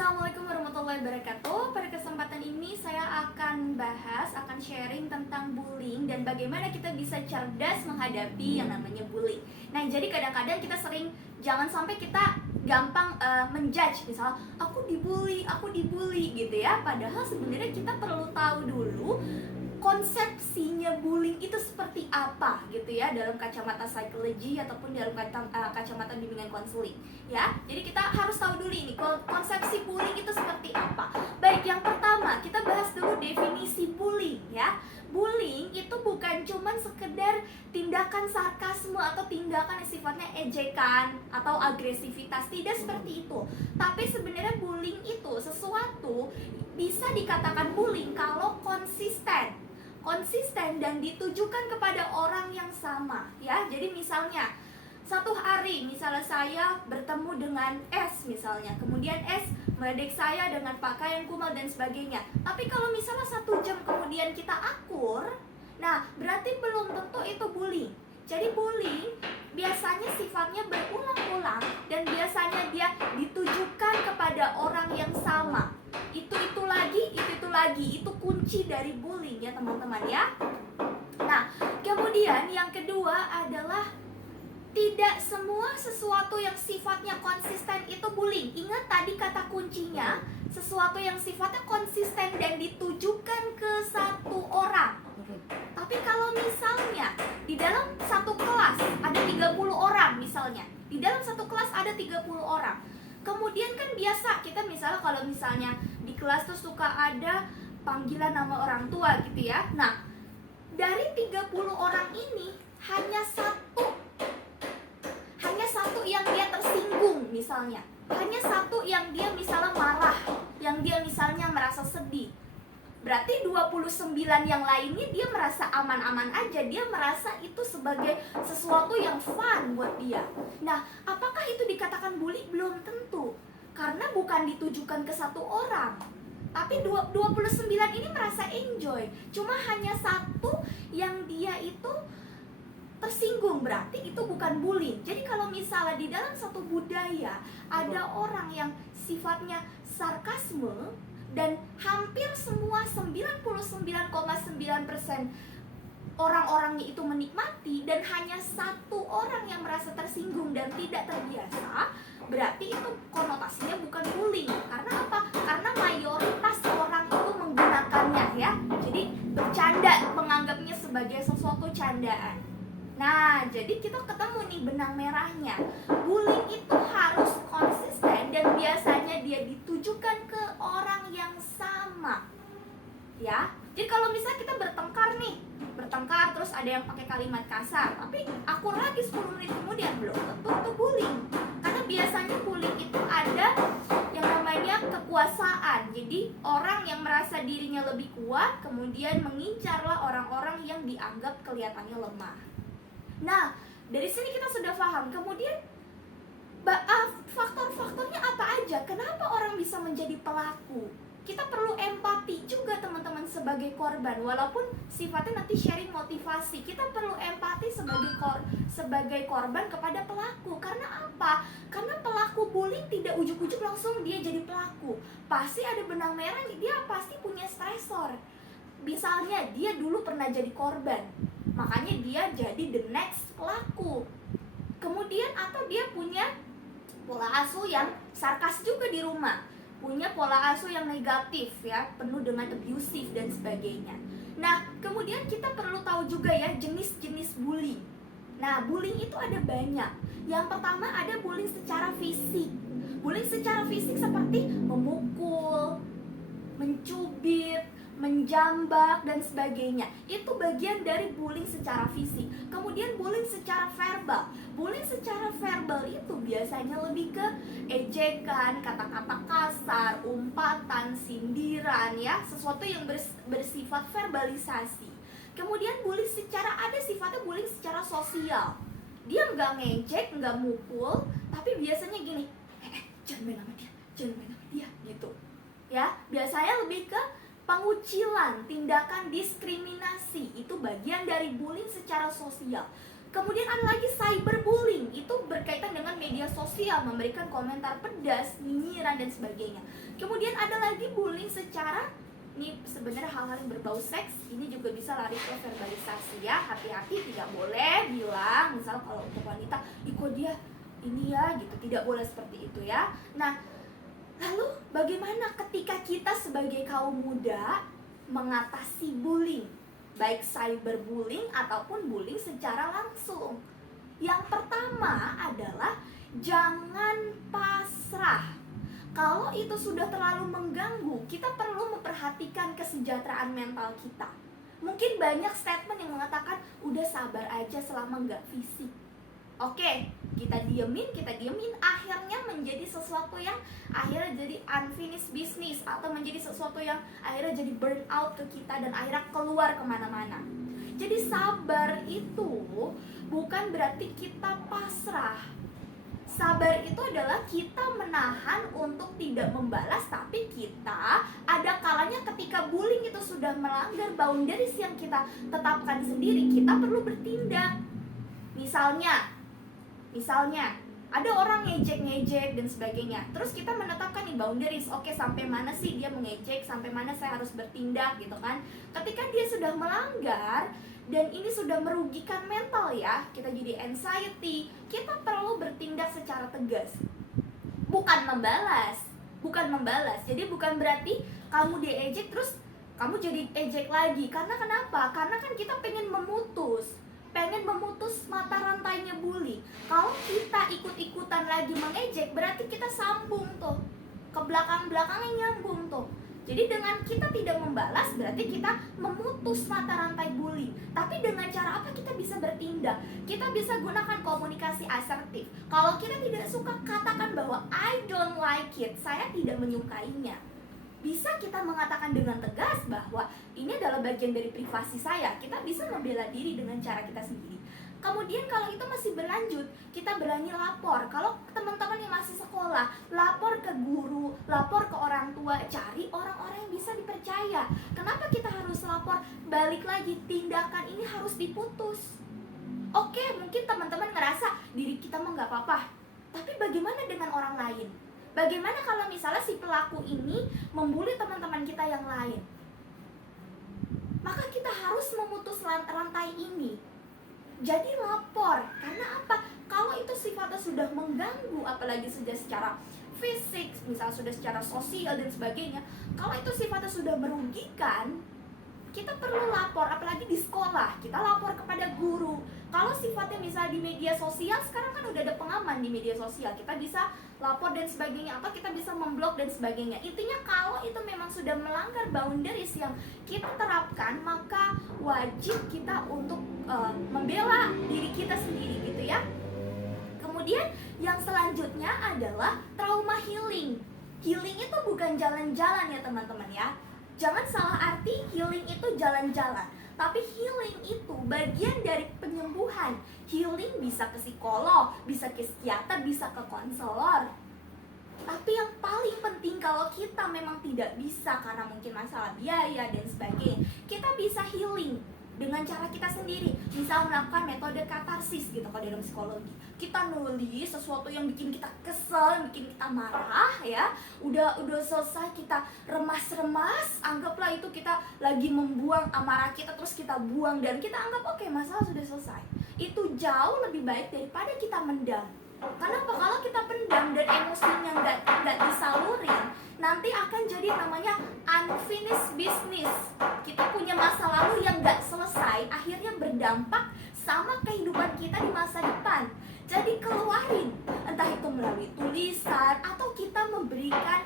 Assalamualaikum warahmatullahi wabarakatuh. Pada kesempatan ini saya akan sharing tentang bullying dan bagaimana kita bisa cerdas menghadapi yang namanya bullying. Nah, jadi kadang-kadang kita sering, jangan sampai kita gampang menjudge, misalnya aku dibully gitu ya. Padahal sebenarnya kita perlu tahu dulu konsepsinya bullying itu seperti apa gitu ya, dalam kacamata psikologi ataupun dalam kacamata bimbingan konseling ya. Jadi kita harus tahu dulu ini konsepsi bullying itu seperti apa. Baik, yang pertama kita bahas dulu definisi bullying ya. Bullying itu bukan cuman sekedar tindakan sarkasme atau tindakan yang sifatnya ejekan atau agresivitas, tidak seperti itu. Tapi sebenarnya bullying itu sesuatu bisa dikatakan bullying kalau konsisten dan ditujukan kepada orang yang sama ya. Jadi misalnya satu hari misalnya saya bertemu dengan S misalnya, kemudian S meledek saya dengan pakaian kumal dan sebagainya. Tapi kalau misalnya 1 jam kemudian kita akur, nah berarti belum tentu itu bullying. Jadi bullying biasanya sifatnya berulang-ulang dan biasanya dia ditujukan kepada orang yang sama. Itu lagi, itu kunci dari bullying ya teman-teman ya. Nah, kemudian yang kedua adalah tidak semua sesuatu yang sifatnya konsisten itu bullying. Ingat tadi kata kuncinya, sesuatu yang sifatnya konsisten dan ditujukan ke satu orang. Tapi kalau misalnya di dalam satu kelas ada 30 orang misalnya, di dalam satu kelas ada 30 orang. Kemudian kan biasa kita misalnya kalau misalnya di kelas tuh suka ada panggilan nama orang tua gitu ya. Nah, dari 30 orang ini hanya satu yang dia tersinggung misalnya. Hanya satu yang dia misalnya marah, yang dia misalnya merasa sedih. Berarti 29 yang lainnya dia merasa aman-aman aja. Dia merasa itu sebagai sesuatu yang fun buat dia. Nah, apakah itu dikatakan bully? Belum tentu. Karena bukan ditujukan ke satu orang. Tapi 29 ini merasa enjoy. Cuma hanya satu yang dia itu tersinggung, berarti itu bukan bullying. Jadi kalau misalnya di dalam satu budaya ada orang yang sifatnya sarkasme dan hampir semua 99,9% orang-orangnya itu menikmati dan hanya satu orang yang merasa tersinggung dan tidak terbiasa, berarti itu konotasinya bukan bullying. Karena apa? Karena mayoritas orang itu menggunakannya ya. Jadi bercanda, menganggapnya sebagai sesuatu candaan. Nah, jadi kita ketemu nih benang merahnya. Bullying itu harus konsisten dan biasanya dia ditujukan ke orang yang sama. Ya. Jadi kalau misalnya kita bertengkar terus ada yang pakai kalimat kasar, tapi akur lagi 10 menit kemudian, belum tentu itu bullying. Karena biasanya bullying itu ada yang namanya kekuasaan. Jadi orang yang merasa dirinya lebih kuat kemudian mengincarlah orang-orang yang dianggap kelihatannya lemah. Nah, dari sini kita sudah paham. Kemudian faktor-faktornya apa aja? Kenapa orang bisa menjadi pelaku? Kita perlu empati juga teman-teman sebagai korban. Walaupun sifatnya nanti sharing motivasi, kita perlu empati sebagai korban kepada pelaku. Karena apa? Karena pelaku bullying tidak ujuk-ujuk langsung dia jadi pelaku. Pasti ada benang merah, dia pasti punya stresor. Misalnya dia dulu pernah jadi korban, makanya dia jadi the next pelaku. Kemudian atau dia punya pola asuh yang sarkas juga di rumah, punya pola asuh yang negatif ya, penuh dengan abusive dan sebagainya. Nah, kemudian kita perlu tahu juga ya jenis-jenis bullying. Nah, bullying itu ada banyak. Yang pertama ada bullying secara fisik. Bullying secara fisik seperti memukul, mencubit, menjambak dan sebagainya. Itu bagian dari bullying secara fisik. Kemudian bullying secara verbal. Bullying secara verbal itu biasanya lebih ke ejekan, kata-kata kasar, umpatan, sindiran ya, sesuatu yang bersifat verbalisasi. Kemudian bullying ada sifatnya bullying secara sosial. Dia nggak ngejek, nggak mukul, tapi biasanya gini, jangan main sama dia gitu. Ya, biasanya lebih ke pengucilan, tindakan diskriminasi. Itu bagian dari bullying secara sosial. Kemudian ada lagi cyberbullying, itu berkaitan dengan media sosial, memberikan komentar pedas, nyinyiran dan sebagainya. Kemudian ada lagi bullying secara, ini sebenarnya hal-hal yang berbau seks, ini juga bisa lari ke verbalisasi ya. Hati-hati, tidak boleh bilang misal kalau untuk wanita, kok dia ini ya gitu, tidak boleh seperti itu ya. Nah, lalu bagaimana ketika kita sebagai kaum muda mengatasi bullying, baik cyberbullying ataupun bullying secara langsung? Yang pertama adalah jangan pasrah. Kalau itu sudah terlalu mengganggu, kita perlu memperhatikan kesejahteraan mental kita. Mungkin banyak statement yang mengatakan udah sabar aja selama nggak fisik. Oke, kita diemin, akhirnya menjadi sesuatu yang akhirnya jadi unfinished business, atau menjadi sesuatu yang akhirnya jadi burn out ke kita dan akhirnya keluar kemana-mana. Jadi sabar itu bukan berarti kita pasrah. Sabar itu adalah kita menahan untuk tidak membalas, tapi kita ada kalanya ketika bullying itu sudah melanggar boundaries yang kita tetapkan sendiri, kita perlu bertindak. Misalnya ada orang ngejek dan sebagainya, terus kita menetapkan nih boundaries. Oke, sampai mana sih dia mengejek, sampai mana saya harus bertindak gitu kan. Ketika dia sudah melanggar dan ini sudah merugikan mental ya, kita jadi anxiety, kita perlu bertindak secara tegas, bukan membalas. Jadi bukan berarti kamu diejek terus kamu jadi ejek lagi. Karena kenapa? Karena kan kita pengen memutus mata rantainya bully. Kalau kita ikut-ikutan lagi mengejek, berarti kita sambung tuh, ke belakang-belakangnya nyambung tuh. Jadi dengan kita tidak membalas, berarti kita memutus mata rantai bully. Tapi dengan cara apa kita bisa bertindak? Kita bisa gunakan komunikasi asertif. Kalau kita tidak suka, katakan bahwa I don't like it, saya tidak menyukainya. Bisa kita mengatakan dengan tegas bahwa ini adalah bagian dari privasi saya. Kita bisa membela diri dengan cara kita sendiri. Kemudian kalau itu masih berlanjut, kita berani lapor. Kalau teman-teman yang masih sekolah, lapor ke guru, lapor ke orang tua, cari orang-orang yang bisa dipercaya. Kenapa kita harus lapor? Balik lagi, tindakan ini harus diputus. Oke, mungkin teman-teman ngerasa diri kita mah nggak apa-apa, tapi bagaimana dengan orang lain? Bagaimana kalau misalnya si pelaku ini membuli teman-teman kita yang lain? Maka kita harus memutus rantai ini. Jadi lapor. Karena apa? Kalau itu sifatnya sudah mengganggu, apalagi sudah secara fisik, misalnya sudah secara sosial dan sebagainya, kalau itu sifatnya sudah merugikan, kita perlu lapor. Apalagi di sekolah, kita lapor kepada guru. Kalau sifatnya misalnya di media sosial, sekarang kan udah ada pengaman di media sosial, kita bisa lapor dan sebagainya, atau kita bisa memblok dan sebagainya. Intinya kalau itu memang sudah melanggar boundaries yang kita terapkan, maka wajib kita untuk membela diri kita sendiri gitu ya. Kemudian yang selanjutnya adalah trauma healing. Healing itu bukan jalan-jalan ya teman-teman ya. Jangan salah arti healing itu jalan-jalan, tapi healing itu bagian dari penyembuhan. Healing bisa ke psikolog, bisa ke psikiater, bisa ke konselor. Tapi yang paling penting kalau kita memang tidak bisa karena mungkin masalah biaya dan sebagainya, kita bisa healing dengan cara kita sendiri. Misal melakukan metode katarsis gitu kalau dalam psikologi. Kita nulis sesuatu yang bikin kita kesel, bikin kita marah ya. Udah selesai kita remas-remas, anggaplah itu kita lagi membuang amarah kita, terus kita buang dan kita anggap oke, masalah sudah selesai. Itu jauh lebih baik daripada kita mendam. Karena apa? Kalau kita pendam dan emosinya nggak disalurin, nanti akan jadi namanya unfinished business. Kita punya masa lalu yang nggak selesai, akhirnya berdampak sama kehidupan kita di masa depan. Jadi keluarin, entah itu melalui tulisan atau kita memberikan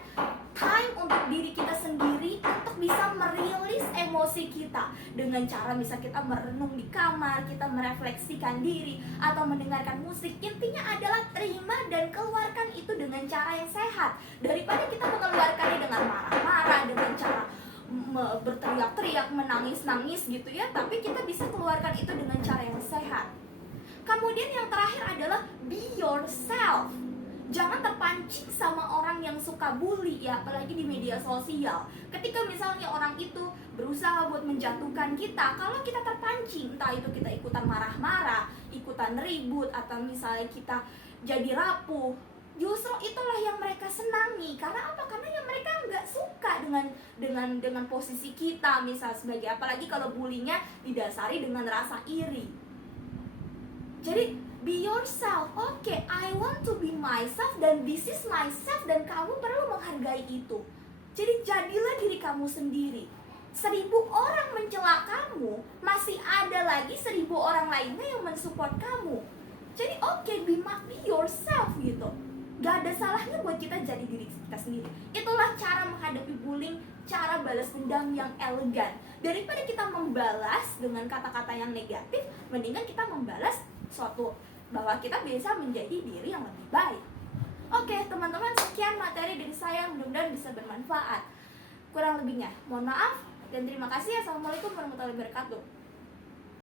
time untuk diri kita sendiri untuk bisa merilis emosi kita dengan cara misal kita merenung di kamar, kita merefleksikan diri atau mendengarkan musik. Intinya adalah terima dan keluarkan itu dengan cara yang sehat daripada kita mengeluarkannya dengan marah-marah, dengan cara berteriak-teriak, menangis-nangis gitu ya. Tapi kita bisa keluarkan itu dengan cara yang sehat. Kemudian yang terakhir adalah be yourself. Jangan terpancing sama orang yang suka bully ya, apalagi di media sosial. Ketika misalnya orang itu berusaha buat menjatuhkan kita, kalau kita terpancing, entah itu kita ikutan marah-marah, ikut ikutan ribut atau misalnya kita jadi rapuh, justru itulah yang mereka senangi. Karena apa? Karena yang mereka nggak suka dengan posisi kita, misal sebagai, apalagi kalau bullyingnya didasari dengan rasa iri. Jadi be yourself. Oke, I want to be myself dan this is myself, dan kamu perlu menghargai itu. Jadi jadilah diri kamu sendiri. 1000 orang mencela kamu, masih ada lagi 1000 orang lainnya yang mensupport kamu. Jadi be yourself gitu. Gak ada salahnya buat kita jadi diri kita sendiri. Itulah cara menghadapi bullying, cara balas dendam yang elegan. Daripada kita membalas dengan kata-kata yang negatif, mendingan kita membalas suatu bahwa kita bisa menjadi diri yang lebih baik. Oke teman-teman, sekian materi dari saya, mudah-mudahan bisa bermanfaat. Kurang lebihnya mohon maaf dan terima kasih. Assalamualaikum warahmatullahi wabarakatuh.